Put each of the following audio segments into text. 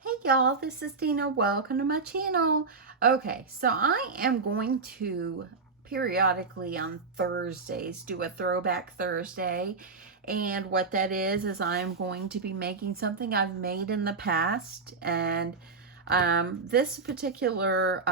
Hey y'all, this is Dina. Welcome to my channel. Okay, so I am going to periodically on Thursdays do a throwback Thursday. And what that is I'm going to be making something I've made in the past. And this particular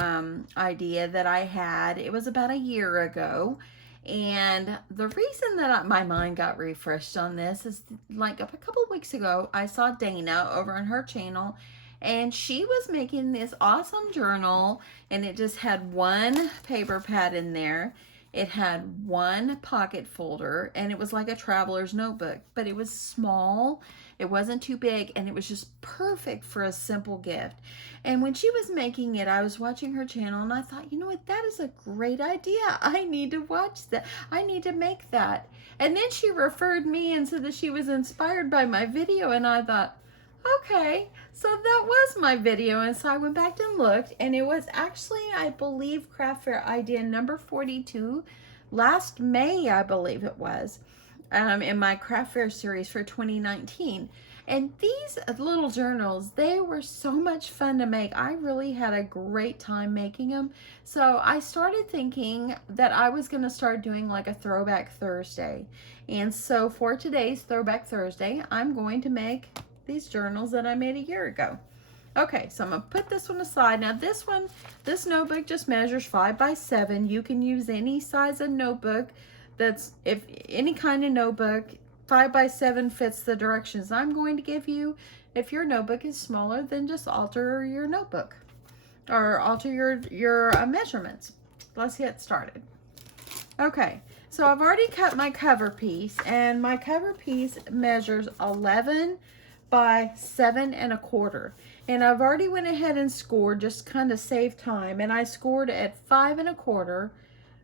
idea that I had, it was about a year ago. And the reason that my mind got refreshed on this is like a couple of weeks ago, I saw Dana over on her channel, and she was making this awesome journal, and it just had one paper pad in there. It had one pocket folder, and it was like a traveler's notebook, but it was small. It wasn't too big, and it was just perfect for a simple gift. And when she was making it, I was watching her channel, and I thought, you know what, that is a great idea. I need to watch that. I need to make that. And then she referred me and said that she was inspired by my video, and I thought, okay, so that was my video. And so I went back and looked, and it was actually, I believe, craft fair idea number 42 last May, I believe it was, in my craft fair series for 2019. And these little journals, they were so much fun to make. I really had a great time making them. So I started thinking that I was going to start doing like a throwback Thursday. And so for today's throwback Thursday, I'm going to make these journals that I made a year ago. Okay, so I'm gonna put this one aside. Now this notebook just measures 5 by 7. You can use any size of notebook. That's, if any kind of notebook, 5 by 7 fits the directions I'm going to give you. If your notebook is smaller, then just alter your notebook or alter your measurements. Let's get started. Okay, so I've already cut my cover piece, and my cover piece measures 11 by 7 1/4, and I've already went ahead and scored, just kind of save time, and I scored at 5 1/4,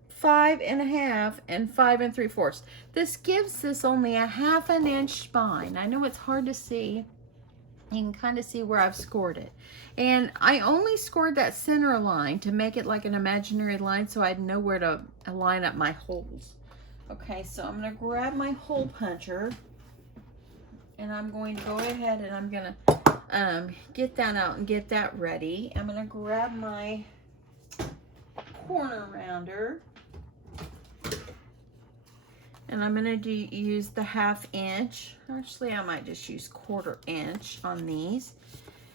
5 1/2, and 5 3/4. This gives this only a 1/2 inch spine. I know it's hard to see. You can kind of see where I've scored it, and I only scored that center line to make it like an imaginary line so I'd know where to line up my holes. Okay, so I'm gonna grab my hole puncher, and I'm going to go ahead and I'm going to get that out and get that ready. I'm going to grab my corner rounder, and I'm going to use the 1/2 inch. Actually, I might just use 1/4 inch on these.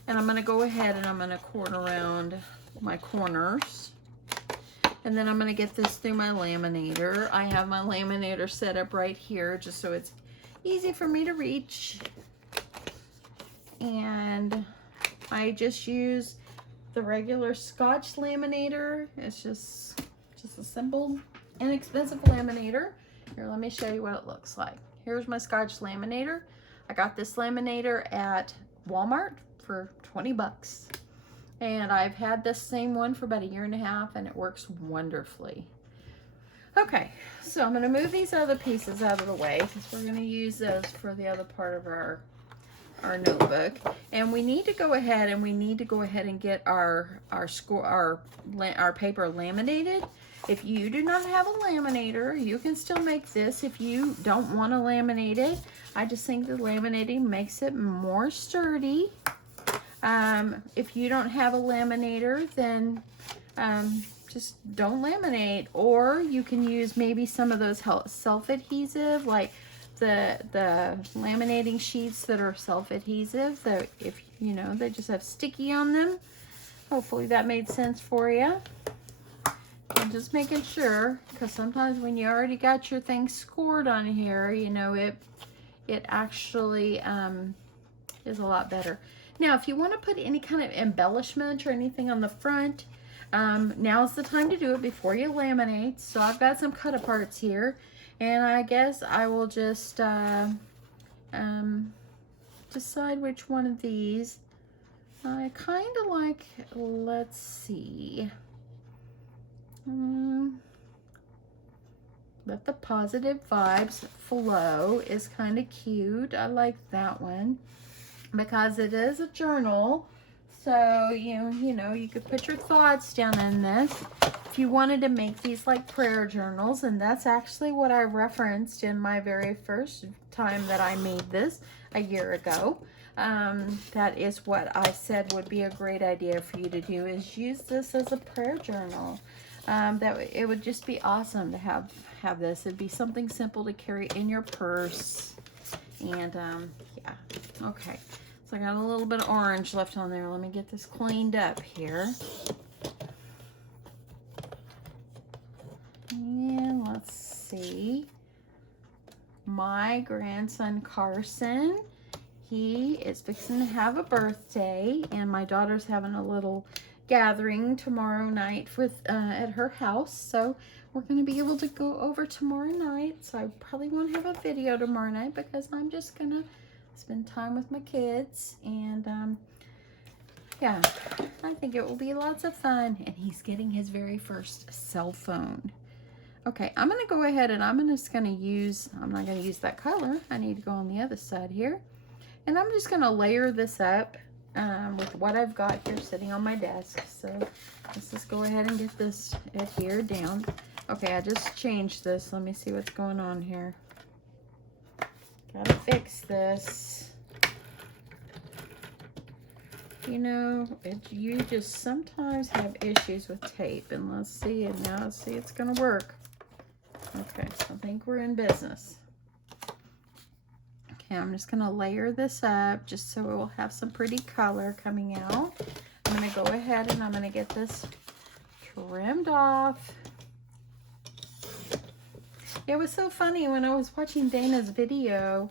And I'm going to go ahead and I'm going to corner round my corners. And then I'm going to get this through my laminator. I have my laminator set up right here just so it's easy for me to reach. And I just use the regular Scotch laminator. It's just a simple, inexpensive laminator. Here, let me show you what it looks like. Here's my Scotch laminator. I got this laminator at Walmart for 20 bucks. And I've had this same one for about a year and a half, and it works wonderfully. Okay, so I'm going to move these other pieces out of the way because we're going to use those for the other part of our notebook. And we need to go ahead and get our paper laminated. If you do not have a laminator, you can still make this. If you don't want to laminate it, I just think the laminating makes it more sturdy. If you don't have a laminator, then just don't laminate, or you can use maybe some of those self-adhesive, like the laminating sheets that are self-adhesive, that if you know, they just have sticky on them. Hopefully that made sense for you. I'm just making sure, because sometimes when you already got your thing scored on here, you know, it actually is a lot better. Now, if you want to put any kind of embellishment or anything on the front, now's the time to do it before you laminate. So I've got some cut aparts here, and I guess I will just decide which one of these I kind of like. Let's see. Let the positive vibes flow is kind of cute. I like that one because it is a journal. So, you know, you could put your thoughts down in this. If if you wanted to make these like prayer journals, and that's actually what I referenced in my very first time that I made this a year ago. That is what I said would be a great idea for you to do, is use this as a prayer journal. It would just be awesome to have this. It'd be something simple to carry in your purse. And yeah, okay. So I got a little bit of orange left on there. Let me get this cleaned up here. And let's see. My grandson Carson, he is fixing to have a birthday, and my daughter's having a little gathering tomorrow night with at her house. So we're going to be able to go over tomorrow night. So I probably won't have a video tomorrow night because I'm just going to spend time with my kids. And yeah, I think it will be lots of fun. And he's getting his very first cell phone. Okay, I'm going to go ahead and I'm not going to use that color. I need to go on the other side here. And I'm just going to layer this up with what I've got here sitting on my desk. So let's just go ahead and get this adhere down. Okay, I just changed this. Let me see what's going on here. Gotta fix this. You know, you just sometimes have issues with tape. And let's see, and now let's see it's gonna work. Okay, so I think we're in business. Okay, I'm just gonna layer this up just so it will have some pretty color coming out. I'm gonna go ahead and I'm gonna get this trimmed off. It was so funny when I was watching Dana's video.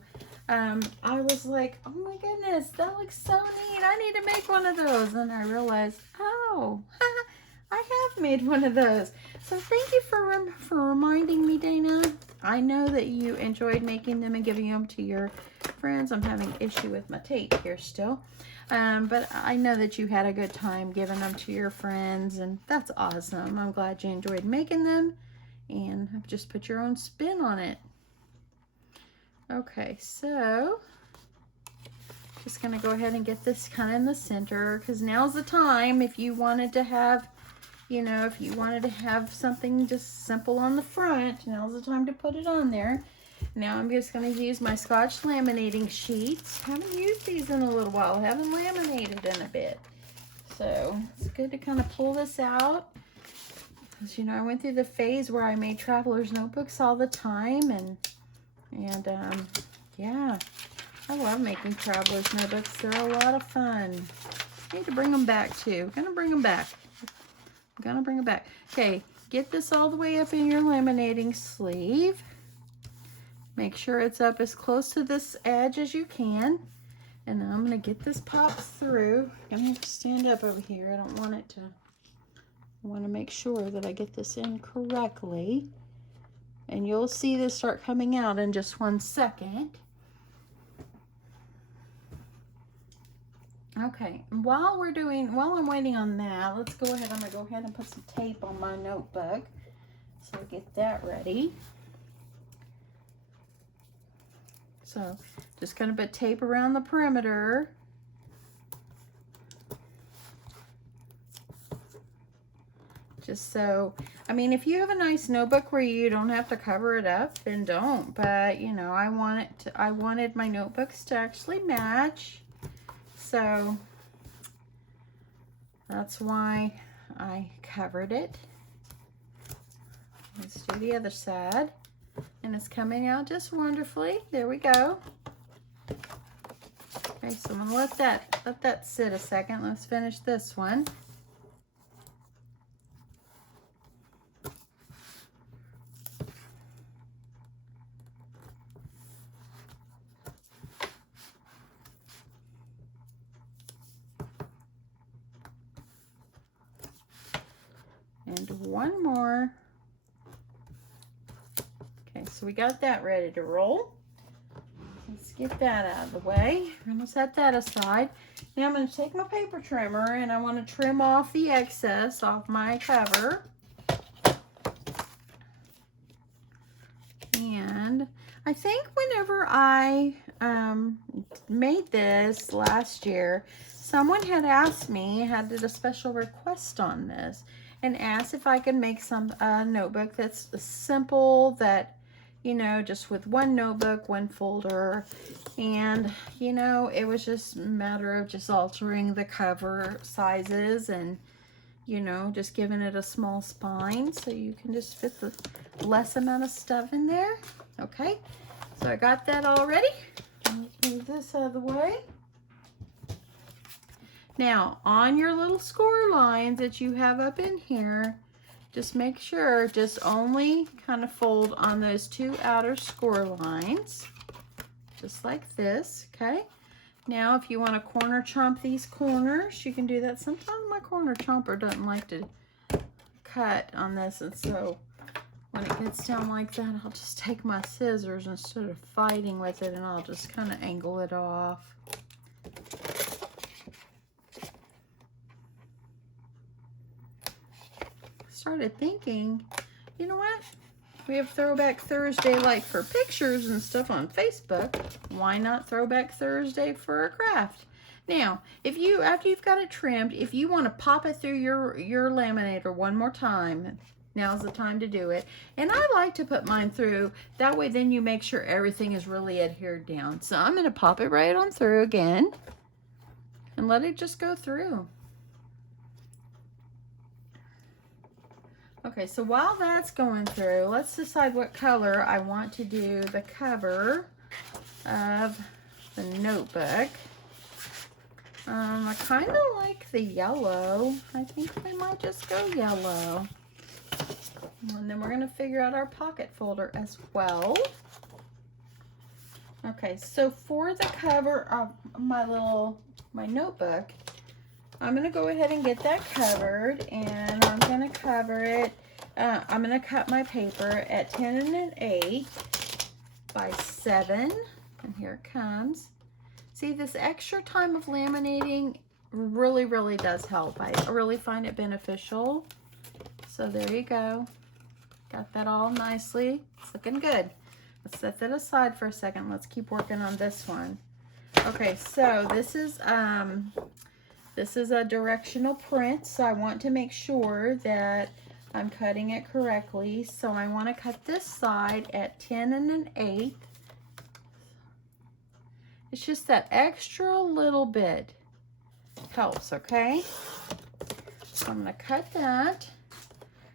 I was like, oh my goodness, that looks so neat. I need to make one of those. And I realized, oh, I have made one of those. So thank you for reminding me, Dana. I know that you enjoyed making them and giving them to your friends. I'm having an issue with my tape here still. But I know that you had a good time giving them to your friends, and that's awesome. I'm glad you enjoyed making them, and just put your own spin on it. Okay, so just gonna go ahead and get this kind of in the center, because now's the time if you wanted to have, you know, if you wanted to have something just simple on the front, now's the time to put it on there. Now I'm just going to use my Scotch laminating sheets. Haven't used these in a little while. Haven't laminated in a bit. So it's good to kind of pull this out. Because, you know, I went through the phase where I made traveler's notebooks all the time. And yeah, I love making traveler's notebooks. They're a lot of fun. I need to bring them back too. I'm going to bring them back. Okay, get this all the way up in your laminating sleeve. Make sure it's up as close to this edge as you can. And then I'm going to get this popped through. I'm going to have to stand up over here. I don't want it to, I want to make sure that I get this in correctly. And you'll see this start coming out in just 1 second. Okay, while I'm waiting on that, let's go ahead. I'm going to go ahead and put some tape on my notebook. So get that ready. So just kind of put tape around the perimeter. Just so, I mean, if you have a nice notebook where you don't have to cover it up, then don't. But, you know, I wanted my notebooks to actually match. So that's why I covered it. Let's do the other side. And it's coming out just wonderfully. There we go. Okay, so I'm gonna let that sit a second. Let's finish this one. And one more. Okay, so we got that ready to roll. Let's get that out of the way. We're going to set that aside. Now I'm going to take my paper trimmer and I want to trim off the excess off my cover. And I think whenever I made this last year, someone had asked me, did a special request on this. and asked if I could make some notebook that's simple, that, you know, just with one notebook, one folder. And, you know, it was just a matter of just altering the cover sizes and, you know, just giving it a small spine so you can just fit the less amount of stuff in there. Okay, so I got that all ready. Let's move this out of the way. Now, on your little score lines that you have up in here, just make sure, just only kind of fold on those two outer score lines, just like this, okay? Now, if you want to corner chomp these corners, you can do that. Sometimes my corner chomper doesn't like to cut on this, and so when it gets down like that, I'll just take my scissors instead of fighting with it, and I'll just kind of angle it off. Started thinking, you know what? We have Throwback Thursday like for pictures and stuff on Facebook. Why not Throwback Thursday for a craft? Now, if you, after you've got it trimmed, if you want to pop it through your laminator one more time, now's the time to do it. And I like to put mine through. That way then you make sure everything is really adhered down. So I'm going to pop it right on through again and let it just go through. Okay, so while that's going through, let's decide what color I want to do the cover of the notebook. I kind of like the yellow. I think I might just go yellow. And then we're going to figure out our pocket folder as well. Okay, so for the cover of my notebook, I'm going to go ahead and get that covered, and I'm going to cover it. I'm going to cut my paper at 10 1/8 by 7, and here it comes. See, this extra time of laminating really, really does help. I really find it beneficial. So there you go. Got that all nicely. It's looking good. Let's set that aside for a second. Let's keep working on this one. Okay, so this is a directional print, so I want to make sure that I'm cutting it correctly. So I want to cut this side at 10 1/8. It's just that extra little bit helps, okay? So I'm going to cut that,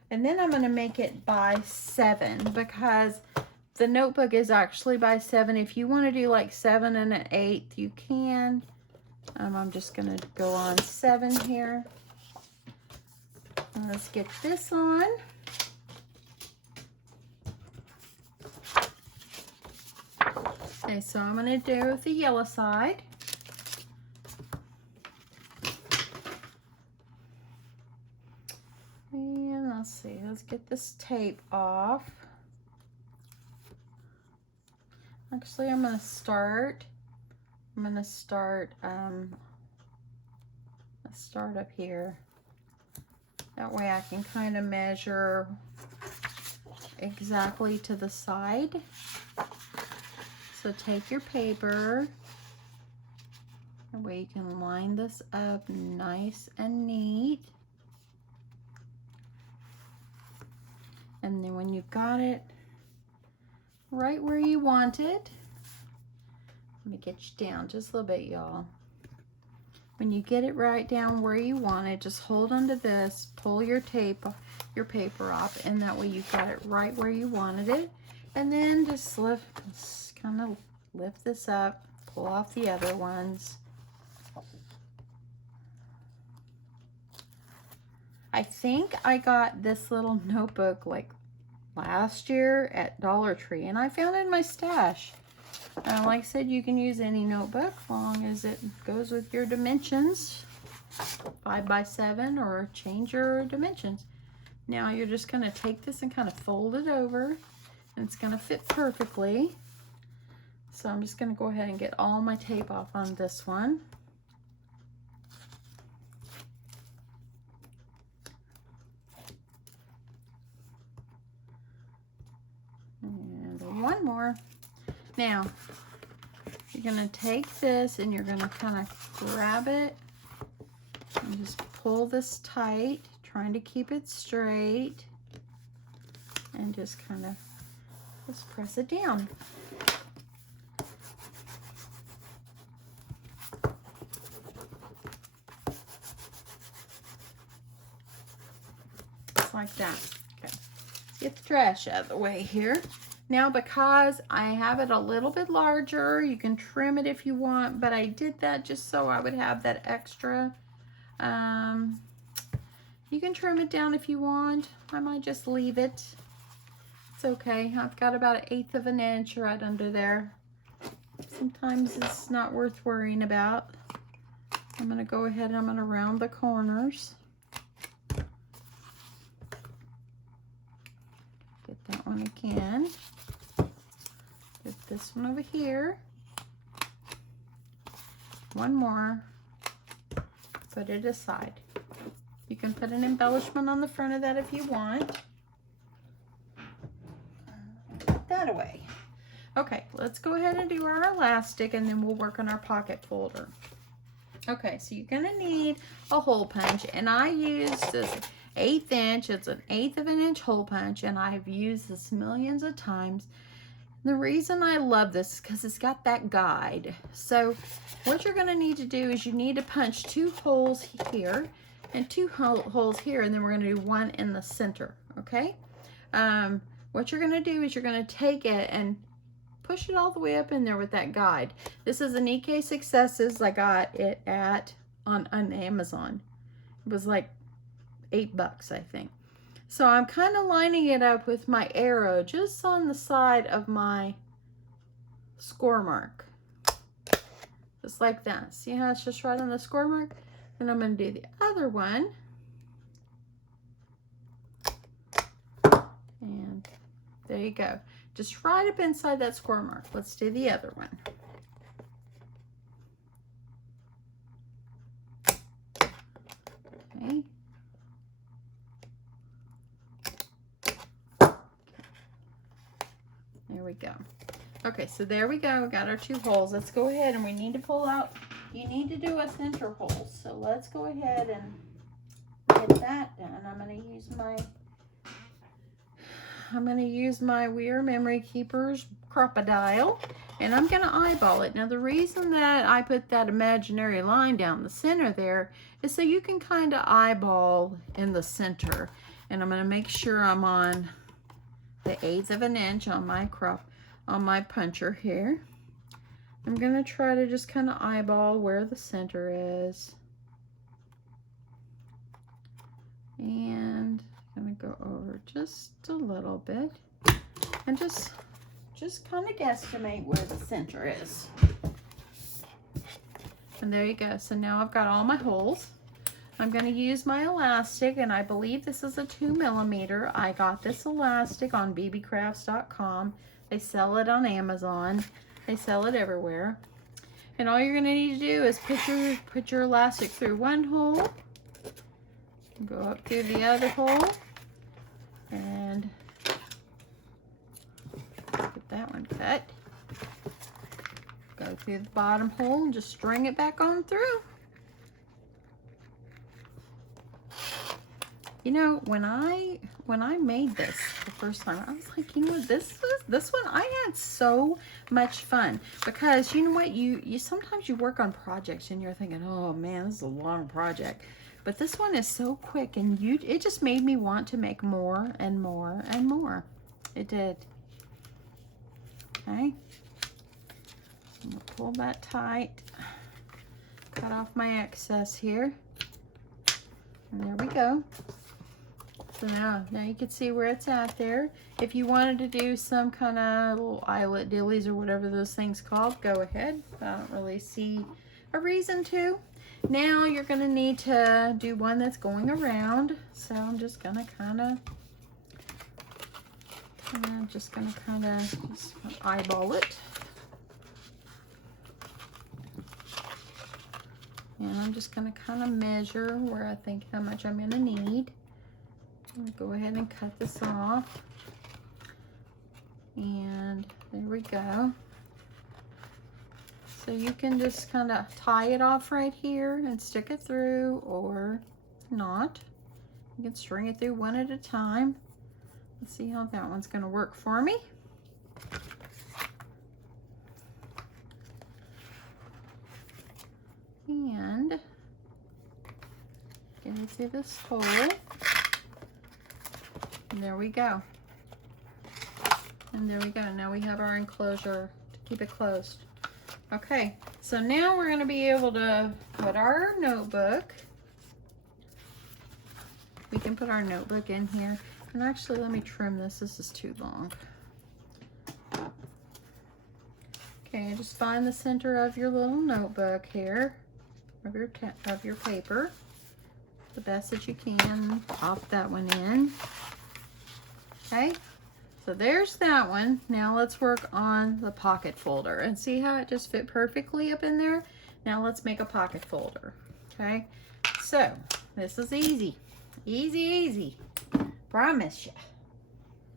and then I'm going to make it by 7 because the notebook is actually by 7. If you want to do like 7 1/8, you can. I'm just going to go on 7 here. Let's get this on. Okay, so I'm going to do the yellow side. And let's see, let's get this tape off. Actually, I'm going to start up here. That way I can kind of measure exactly to the side. So take your paper, that way you can line this up nice and neat. And then when you've got it right where you want it, let me get you down just a little bit, y'all. When you get it right down where you want it, just hold onto this, pull your paper off, and that way you've got it right where you wanted it. And then just kind of lift this up, pull off the other ones. I think I got this little notebook like last year at Dollar Tree, and I found it in my stash. Like I said, you can use any notebook as long as it goes with your dimensions, 5 by 7, or change your dimensions. Now you're just going to take this and kind of fold it over, and it's going to fit perfectly. So I'm just going to go ahead and get all my tape off on this one. And one more. Now, you're going to take this and you're going to kind of grab it and just pull this tight. trying to keep it straight and just kind of just press it down. Just like that. Okay. Let's get the trash out of the way here. Now, because I have it a little bit larger, you can trim it if you want, but I did that just so I would have that extra. You can trim it down if you want. I might just leave it. It's okay. I've got about 1/8 of an inch right under there. Sometimes it's not worth worrying about. I'm going to go ahead and I'm going to round the corners. Get that one again. Get this one over here. One more. Put it aside. You can put an embellishment on the front of that if you want. Put that away. Okay, let's go ahead and do our elastic and then we'll work on our pocket folder. Okay, so you're gonna need a hole punch, and I used this 1/8 inch. It's an 1/8 of an inch hole punch, and I've used this millions of times. The reason I love this is because it's got that guide. So what you're gonna need to do is you need to punch 2 holes here and 2 holes here, and then we're gonna do 1 in the center, okay? What you're gonna do is you're gonna take it and push it all the way up in there with that guide. This is an EK Successes. I got it on Amazon. It was like $8, I think. So I'm kind of lining it up with my arrow just on the side of my score mark. Just like that. See how it's just right on the score mark? Then I'm going to do the other one. And there you go. Just right up inside that score mark. Let's do the other one. Okay. There we go. Okay, so there we go. We got our 2 holes. Let's go ahead and we need to pull out. You need to do a center hole. So let's go ahead and get that done. I'm going to use my Weir Memory Keepers Crocodile, and I'm going to eyeball it. Now, the reason that I put that imaginary line down the center there is so you can kind of eyeball in the center. And I'm going to make sure I'm on the 1/8 of an inch on my puncher here. I'm going to try to just kind of eyeball where the center is. And I'm going to go over just a little bit and just kind of guesstimate where the center is. And there you go. So now I've got all my holes. I'm going to use my elastic, and I believe this is a 2mm. I got this elastic on bbcrafts.com. They sell it on Amazon. They sell it everywhere. And all you're going to need to do is put your elastic through one hole, go up through the other hole, and get that one cut. Go through the bottom hole and just string it back on through. You know, when I made this the first time, I was like, you know, this one, I had so much fun, because you know what, you sometimes you work on projects and you're thinking, oh man, this is a long project, but this one is so quick, and it just made me want to make more and more and more. It did. Okay, I'm gonna pull that tight, cut off my excess here, and there we go. So now you can see where it's at there. If you wanted to do some kind of little eyelet dillies or whatever those things called, go ahead. I don't really see a reason to. Now you're going to need to do one that's going around. So I'm just going to kind of eyeball it. And I'm just going to kind of measure where I think how much I'm going to need. I'm going to go ahead and cut this off. And there we go. So you can just kind of tie it off right here and stick it through, or not. You can string it through one at a time. Let's see how that one's going to work for me. And get it through this hole. And there we go. And there we go. Now we have our enclosure to keep it closed. Okay, so now we're going to be able to put our notebook. We can put our notebook in here. And actually, let me trim this. This is too long. Okay, just find the center of your little notebook here, of your paper, the best that you can. Pop that one in. Okay, so there's that one. Now let's work on the pocket folder and see how it just fit perfectly up in there. Now let's make a pocket folder. Okay, so this is easy, easy, easy. Promise you.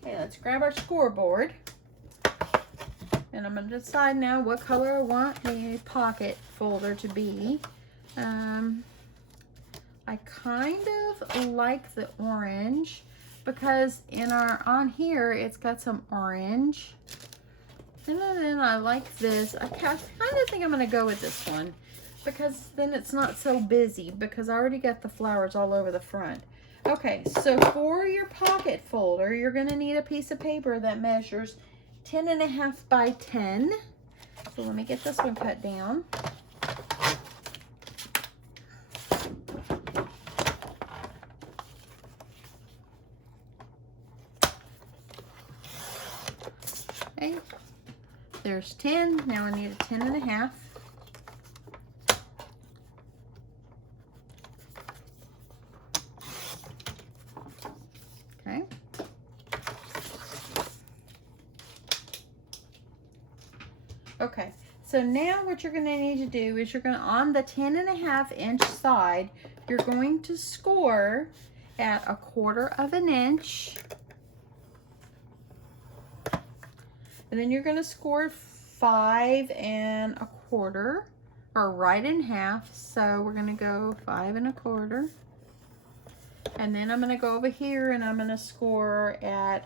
Okay, let's grab our scoreboard. And I'm going to decide now what color I want the pocket folder to be. I kind of like the orange because on here it's got some orange. And then I like this. I kind of think I'm going to go with this one because then it's not so busy because I already got the flowers all over the front. Okay, so for your pocket folder, you're going to need a piece of paper that measures 10.5 by 10. So let me get this one cut down. Okay, there's 10. Now I need a 10.5. Okay. Okay, so now what you're going to need to do is you're going to, on the 10.5-inch side, you're going to score at 1/4 of an inch. And then you're going to score 5 1/4, or right in half. So we're going to go 5 1/4. And then I'm going to go over here and I'm going to score at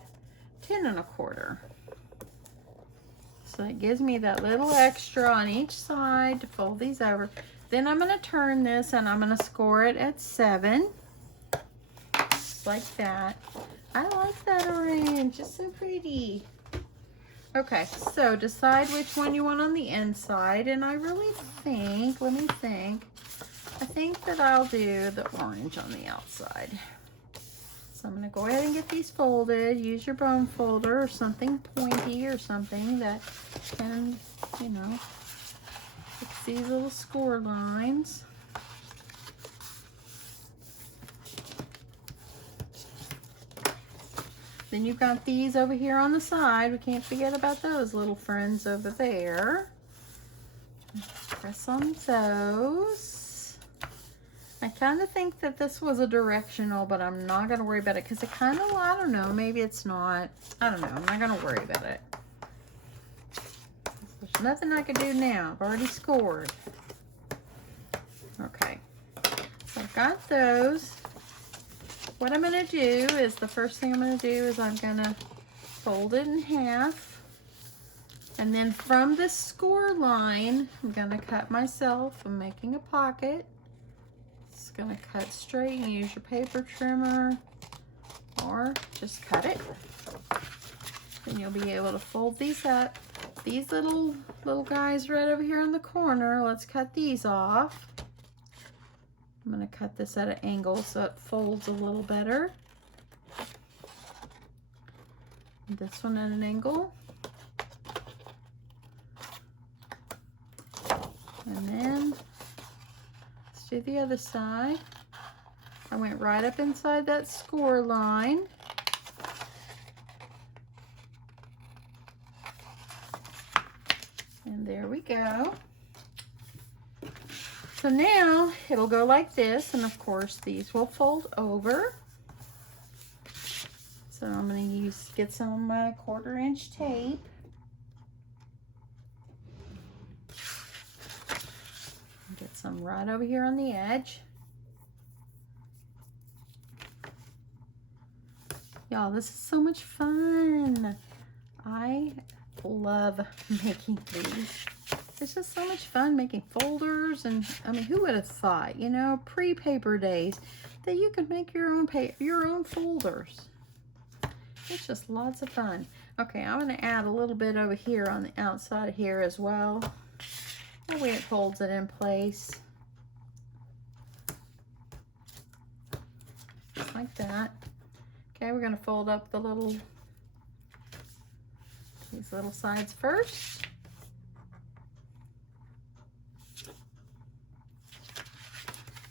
10 1/4. So it gives me that little extra on each side to fold these over. Then I'm going to turn this and I'm going to score it at 7. Just like that. I like that orange. It's so pretty. Okay, so decide which one you want on the inside. And I really think, let me think. I think that I'll do the orange on the outside. So I'm going to go ahead and get these folded. Use your bone folder or something pointy or something that can, you know, fix these little score lines. Then you've got these over here on the side. We can't forget about those little friends over there. Press on those. I kind of think that this was a directional, but I'm not going to worry about it because it kind of, I don't know, maybe it's not. I don't know. I'm not going to worry about it. There's nothing I can do now. I've already scored. Okay. So I've got those. What I'm going to do is, the first thing I'm going to do is I'm going to fold it in half. And then from this score line, I'm going to cut myself. I'm making a pocket. It's going to cut straight. You use your paper trimmer or just cut it. Then you'll be able to fold these up. These little guys right over here in the corner, let's cut these off. I'm going to cut this at an angle so it folds a little better. This one at an angle. And then let's do the other side. I went right up inside that score line. And there we go. So now it'll go like this, and of course these will fold over. So I'm going to get some 1/4 inch tape. Get some right over here on the edge. Y'all, this is so much fun. I love making these. It's just so much fun making folders, and I mean, who would have thought, you know, pre-paper days, that you could make your own folders. It's just lots of fun. Okay, I'm going to add a little bit over here on the outside here as well. That way it holds it in place. Just like that. Okay, we're going to fold up these little sides first.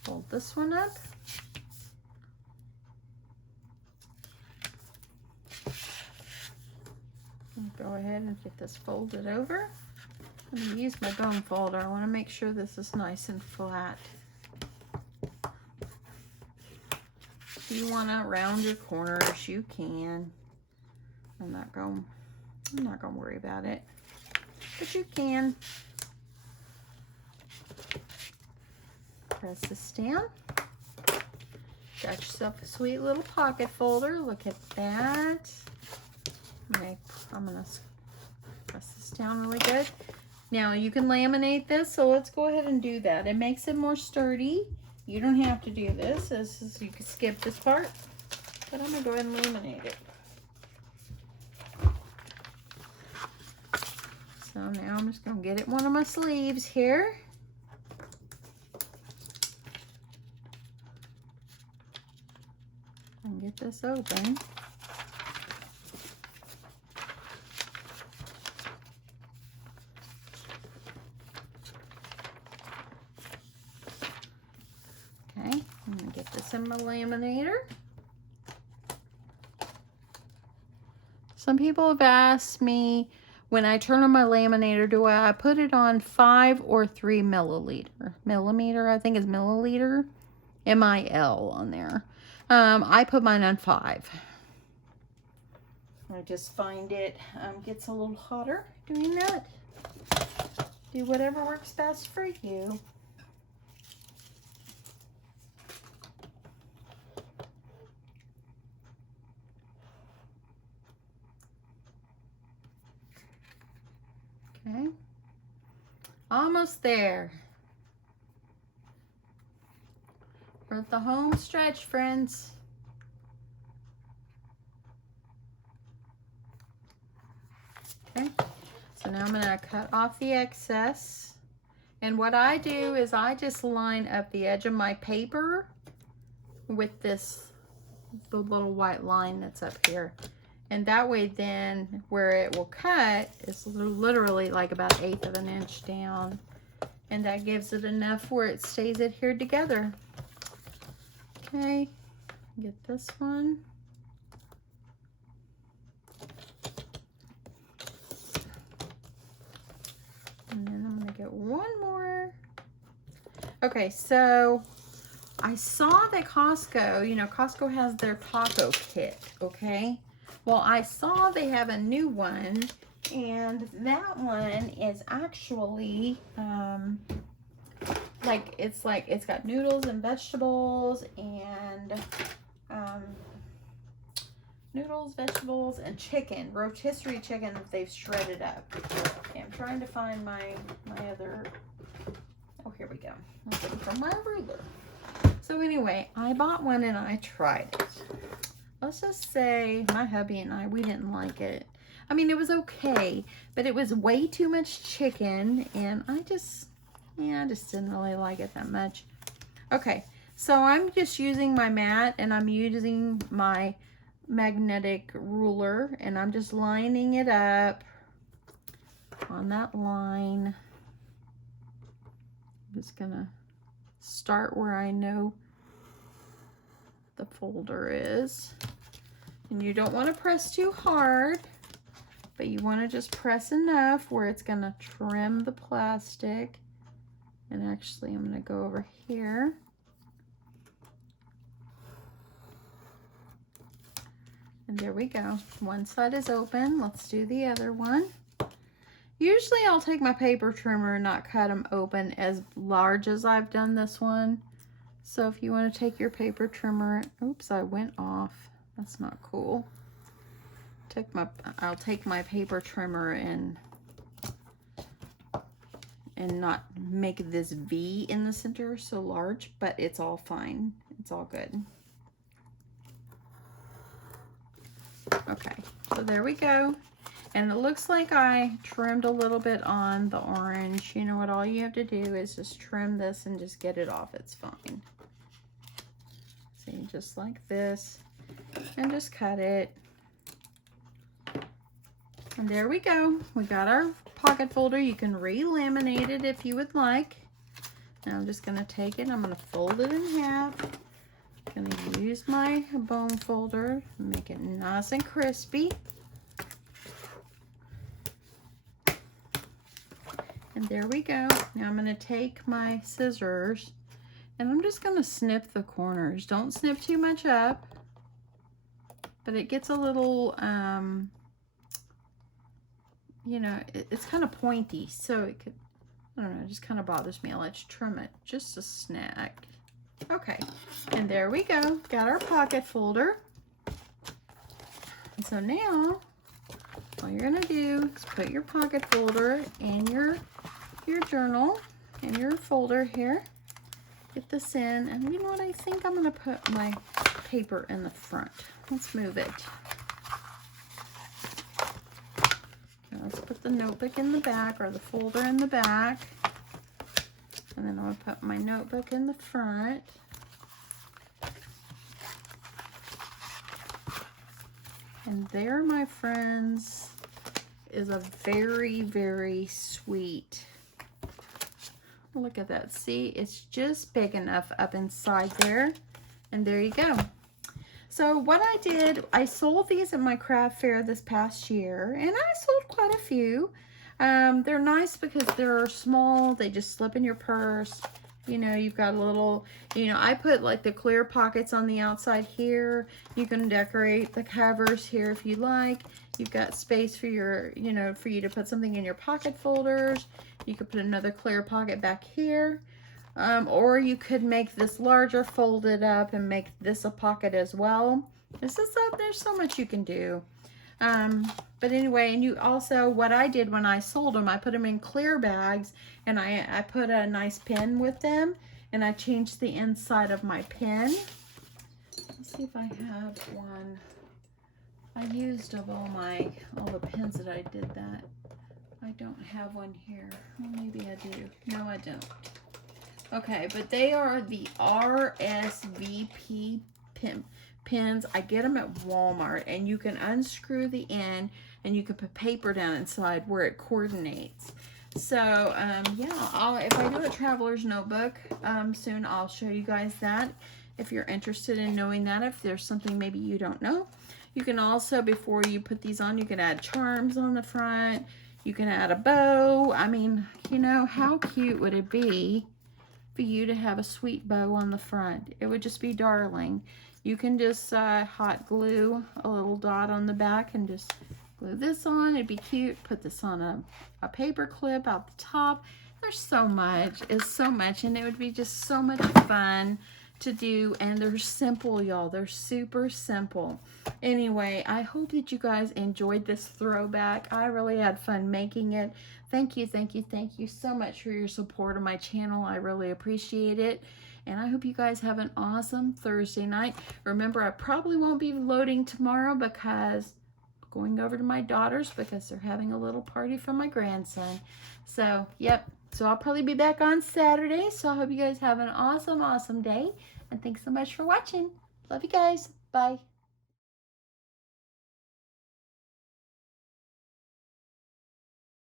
Fold this one up. Go ahead and get this folded over. I'm going to use my bone folder. I want to make sure this is nice and flat. If you want to round your corners, you can. I'm not going to worry about it, but you can. Press this down. Got yourself a sweet little pocket folder. Look at that. I'm gonna press this down really good. Now you can laminate this, so let's go ahead and do that. It makes it more sturdy. You don't have to do this. You can skip this part, but I'm gonna go ahead and laminate it. So now I'm just gonna get it one of my sleeves here. And get this open. Okay, I'm gonna get this in my laminator. Some people have asked me, when I turn on my laminator, do I put it on 5 or 3 millimeter? I think it's milliliter, MIL on there. I put mine on 5. I just find it gets a little hotter doing that. Do whatever works best for you. Okay, almost there. We're at the home stretch, friends. Okay, so now I'm gonna cut off the excess. And what I do is I just line up the edge of my paper with the little white line that's up here. And that way then where it will cut is literally like about 1/8 of an inch down. And that gives it enough where it stays adhered together. Okay, get this one. And then I'm gonna get one more. Okay, so I saw that Costco, you know, Costco has their taco kit, okay? Well, I saw they have a new one, and that one is actually, it's got noodles and vegetables and, chicken, rotisserie chicken that they've shredded up. Okay, I'm trying to find my other, oh, here we go. I'm looking for my ruler. So anyway, I bought one and I tried it. Let's just say my hubby and I, we didn't like it. I mean, it was okay, but it was way too much chicken, and I just didn't really like it that much. Okay, so I'm just using my mat, and I'm using my magnetic ruler, and I'm just lining it up on that line. I'm just gonna start where I know the folder is. And you don't want to press too hard, but you want to just press enough where it's going to trim the plastic. And actually, I'm going to go over here. And there we go. One side is open. Let's do the other one. Usually I'll take my paper trimmer and not cut them open as large as I've done this one. So if you want to take your paper trimmer, oops, I went off. That's not cool. I'll take my paper trimmer and not make this V in the center so large, but it's all fine. It's all good. Okay, so there we go. And it looks like I trimmed a little bit on the orange. You know what, all you have to do is just trim this and just get it off. It's fine. See, just like this. And just cut it. And there we go. We got our pocket folder. You can re-laminate it if you would like. Now I'm just going to take it. I'm going to fold it in half. I'm going to use my bone folder. Make it nice and crispy. And there we go. Now I'm going to take my scissors and I'm just going to snip the corners. Don't snip too much up, but it gets a little, you know, it's kind of pointy, so it could, I don't know, it just kind of bothers me. Let's trim it just a snack. Okay, and there we go. Got our pocket folder. And so now, all you're gonna do is put your pocket folder in your journal in your folder here. Get this in, and you know what? I think I'm gonna put my paper in the front. Let's move it. Now let's put the notebook in the back, or the folder in the back. And then I'm gonna put my notebook in the front. And there, my friends, is a very, very sweet. Look at that. See, it's just big enough up inside there. And there you go. So what I did, I sold these at my craft fair this past year, and I sold quite a few. They're nice because they're small. They just slip in your purse. You know, you've got a little, you know, I put like the clear pockets on the outside here. You can decorate the covers here if you like. You've got space for your, you know, for you to put something in your pocket folders. You could put another clear pocket back here. Or you could make this larger, fold it up, and make this a pocket as well. This is there's so much you can do. But anyway, and you also, what I did when I sold them, I put them in clear bags, and I put a nice pin with them, and I changed the inside of my pin. Let's see if I have one. I used of all the pins that I did that. I don't have one here. Well, maybe I do. No, I don't. Okay, but they are the RSVP pins. I get them at Walmart, and you can unscrew the end, and you can put paper down inside where it coordinates. So, yeah, if I do a traveler's notebook soon, I'll show you guys that. If you're interested in knowing that, if there's something maybe you don't know. You can also, before you put these on, you can add charms on the front. You can add a bow. I mean, you know, how cute would it be for you to have a sweet bow on the front? It would just be darling. You can just hot glue a little dot on the back and just glue this on. It'd be cute. Put this on a paper clip out the top. There's so much. It's so much, and it would be just so much fun to do, and they're simple, y'all. They're super simple. Anyway, I hope that you guys enjoyed this throwback. I really had fun making it. Thank you so much for your support of my channel. I really appreciate it, and I hope you guys have an awesome Thursday night. Remember, I probably won't be loading tomorrow because I'm going over to my daughter's because they're having a little party for my grandson. So, yep. So I'll probably be back on Saturday. So I hope you guys have an awesome, awesome day. And thanks so much for watching. Love you guys. Bye.